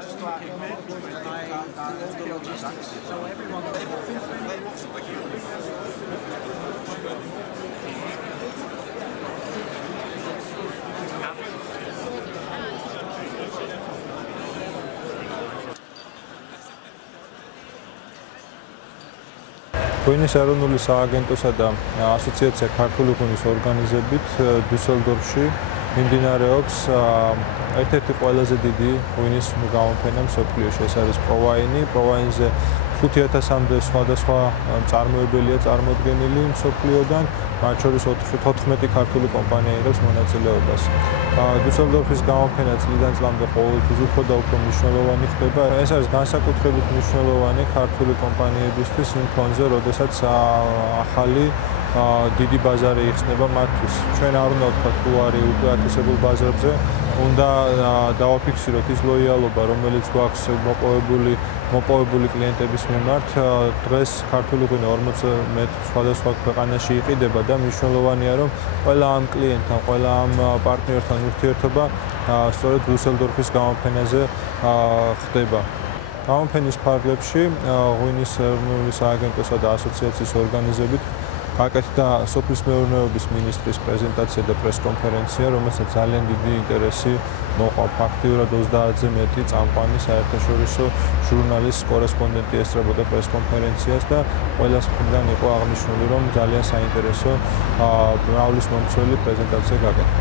just to implement all the logistics. So everyone ღვინის ეროვნული სააგენტოსა და ასოციაცია ქართული ღვინის ორგანიზებით დუსელდორფში მიმდინარეობს ერთ-ერთი ყველაზე დიდი ღვინის გამოფენა მსოფლიოში. ეს არის პროვაინი. პროვაინზე 5000-მდე სხვადასხვა მწარმოებელია წარმოდგენილი მსოფლიოდან, მათ შორის 14 ქართული კომპანია იღებს მონაწილეობას. დუსელდორფის გამოფენა წლიდან წლამდე ყოველთვის უფრო და უფრო მნიშვნელოვანი ხდება. ეს არის განსაკუთრებით მნიშვნელოვანი ქართული კომპანიებისთვის იმ ფონზე, როდესაც ახალი დიდი ბაზარი იხსნება მათთვის. ჩვენ არ უნდა ვთქვათ, თუ არის უკვე ათასებულ ბაზრებზე, უნდა დავაფიქსიროთ ის ლოიალობა, რომელიც გვაქვს მოპოვებული კლიენტების მიმართ. დღეს ქართული ღვინო 40 სხვადასხვა ქვეყანაში იყიდება და მნიშვნელოვანია, რომ ყველა ამ კლიენტთან, ყველა ამ პარტნიორთან ურთიერთობა სწორედ დუსელდორფის გამოფენაზე ხდება. გამოფენის ფარგლებში ღვინის ეროვნული სააგენტოსა და ასოციაციის ორგანიზებით გაკეთდა სოფლის მეურნეობის მინისტრის პრეზენტაცია და პრესკონფერენცია, რომელსაც ძალიან დიდი ინტერესი მოყვა. ფაქტიურად 30-ზე მეტი წამყვანი საერთაშორისო ჟურნალის კორესპონდენტი ესწრებოდა პრესკონფერენციას და ყველას მხრიდან იყო აღნიშნული, რომ ძალიან საინტერესო მრავლის მომცველი პრეზენტაცია გაკეთდა.